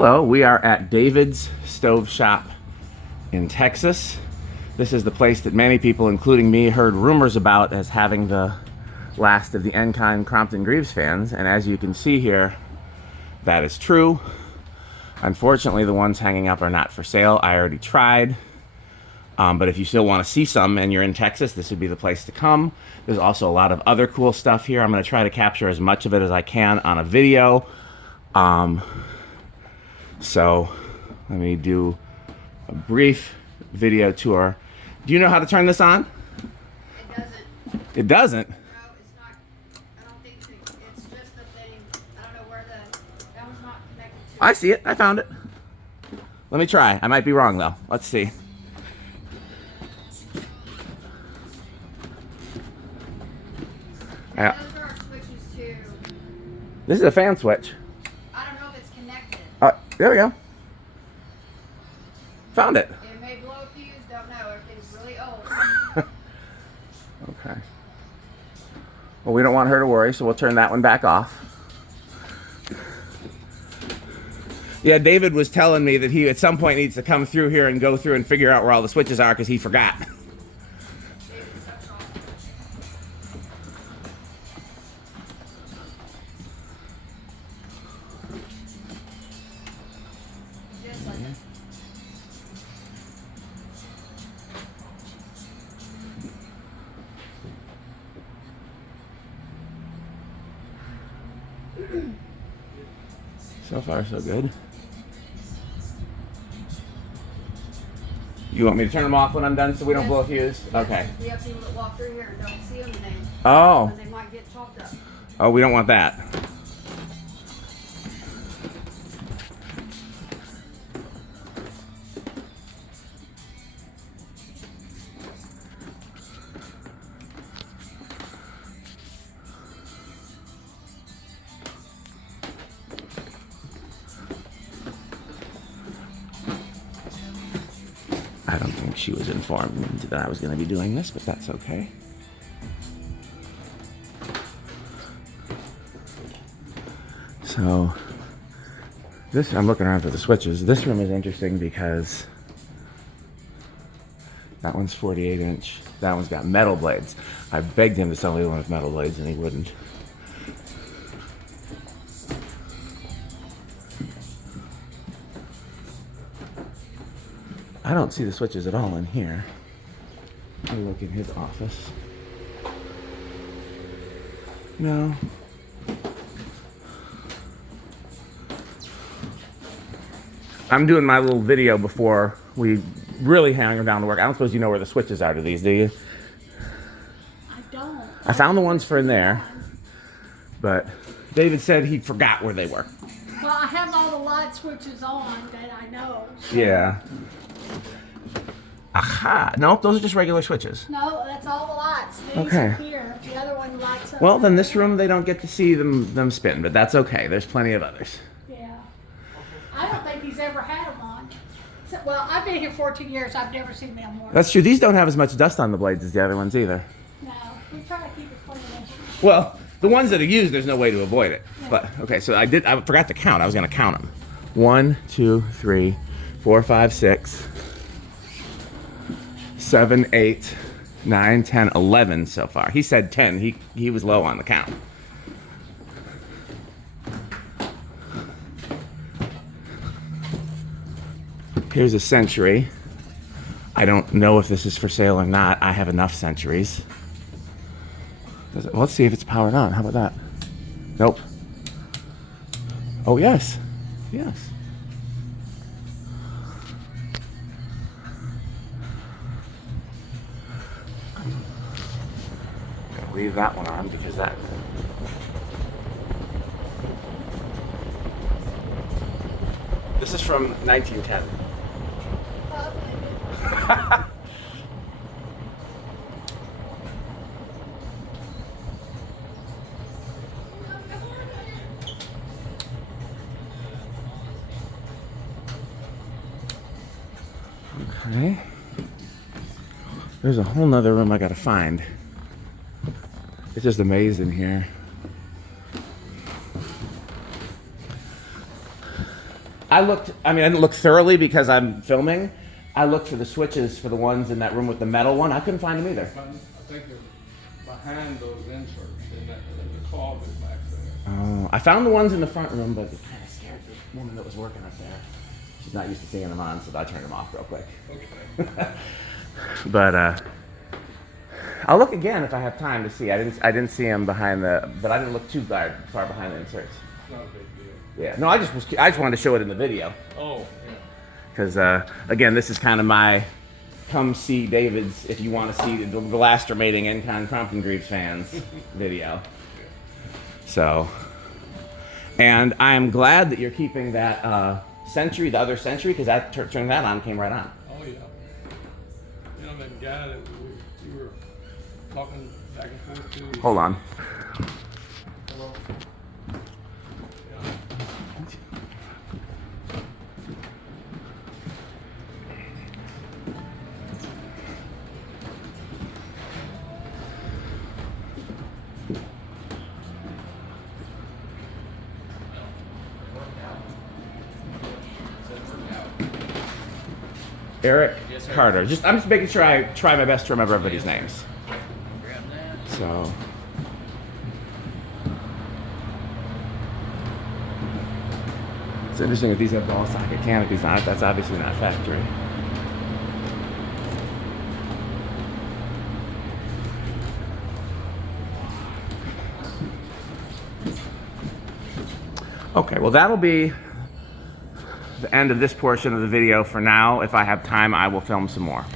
Hello, we are at David's Stove Shop in Texas. This is the place that many people, including me, heard rumors about as having the last of the Ensign Crompton Greaves fans, and as you can see here, that is true. Unfortunately, the ones hanging up are not for sale. I already tried, but if you still want to see some and you're in Texas, this would be the place to come. There's also a lot of other cool stuff here. I'm going to try to capture as much of it as I can on a video. So let me do a brief video tour. Do you know how to turn this on? It doesn't. It doesn't? No, it's not. I don't think it's just the thing. I don't know where that one's not connected to. I see it. I found it. Let me try. I might be wrong though. Let's see. Those are our switches too. This is a fan switch. I don't know if it's connected. There we go. Found it. It may blow a fuse, don't know. Everything's really old. Okay. Well, we don't want her to worry, so we'll turn that one back off. Yeah, David was telling me that he at some point needs to come through here and go through and figure out where all the switches are because he forgot. David's such off. Just like it. So far, so good. You want me to turn them off when I'm done so we don't blow a fuse? Okay. We have people that walk through here and don't see them Oh. and they might get chopped up. Oh, we don't want that. I don't think she was informed that I was going to be doing this, but that's okay. So, I'm looking around for the switches. This room is interesting because that one's 48 inch. That one's got metal blades. I begged him to sell me one with metal blades and he wouldn't. I don't see the switches at all in here. I'll look in his office. No. I'm doing my little video before we really hang down to work. I don't suppose you know where the switches are to these, do you? I don't. I found the ones for in there, but David said he forgot where they were. Well, I have all the light switches on that I know. So. Yeah. Aha. Nope, those are just regular switches. No, that's all the lights. These Okay. are here. The other one lights up. Well, then this room, they don't get to see them spin, but that's okay. There's plenty of others. Yeah. I don't think he's ever had them on. So, well, I've been here 14 years. I've never seen them work. That's true. These don't have as much dust on the blades as the other ones either. No, we try to keep it clean. Well, the ones that are used, there's no way to avoid it. Yeah. But, okay, so I forgot to count. I was going to count them. 1, 2, 3, 4, 5, 6, 7, 8, 9, 10, 11 so far. He said 10. He was low on the count. Here's a Century. I don't know if this is for sale or not. I have enough Centuries. Well, let's see if it's powered on. How about that? Nope. Oh, yes. Yes. Gonna leave that one on because that. This is from 1910. Okay. There's a whole nother room I gotta find. It's just amazing here. I looked, I mean, I didn't look thoroughly because I'm filming. I looked for the switches for the ones in that room with the metal one. I couldn't find them either. I think they're behind those inserts in the closet back there. Oh, I found the ones in the front room, but it kind of scared the woman that was working up there. She's not used to seeing them on, so I turned them off real quick. Okay. But I'll look again if I have time to see. I didn't see them behind but I didn't look too far behind the inserts. It's not a big deal. Yeah, no, I just wanted to show it in the video. Oh, yeah. Because, again, this is kind of my come see David's if you want to see the last remaining Encon Crompton Greaves fans video. So, and I'm glad that you're keeping that Century, the other Century, because that turning that on came right on. Oh, yeah. You know, that guy that we were talking back and forth to. Hold on. Hello? Eric Carter. I'm just making sure I try my best to remember everybody's names. So. It's interesting that these have ball socket canopies on it. That's obviously not factory. Okay, well that'll be the end of this portion of the video for now. If I have time, I will film some more.